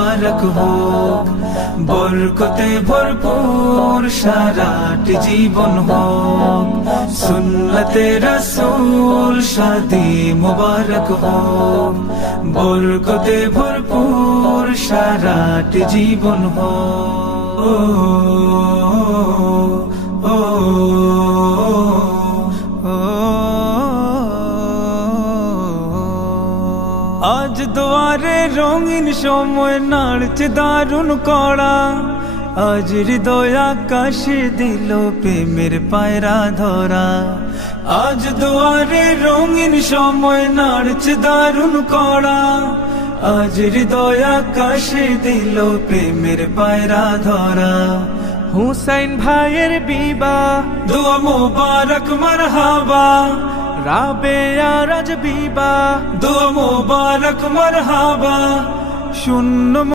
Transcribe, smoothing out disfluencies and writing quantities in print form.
মুবারক হোক, বরকতে ভরপুর সারাটি জীবন হোক। সুন্নতে রাসূল শাদি মুবারক হোক, বরকতে ভরপুর সারাটি জীবন হোক। আজ দুয়ারে রঙিন সময় নাড়ছে দারুণ কড়া, আজ হৃদয় আকাশে দিল প্রেমের পায়রা ধরা। আজ দুয়ারে রঙিন সময় নাড়ছে দারুণ কড়া, আজ হৃদয় আকাশে দিল প্রেমের পায়রা ধরা। হুসাইন ভাইয়ের বিবাহ দুয়া মুবারক মারহাবা, রাবেয়া রাজ বিবাহ দুয়া মুবারক মারহাবা। শূন্য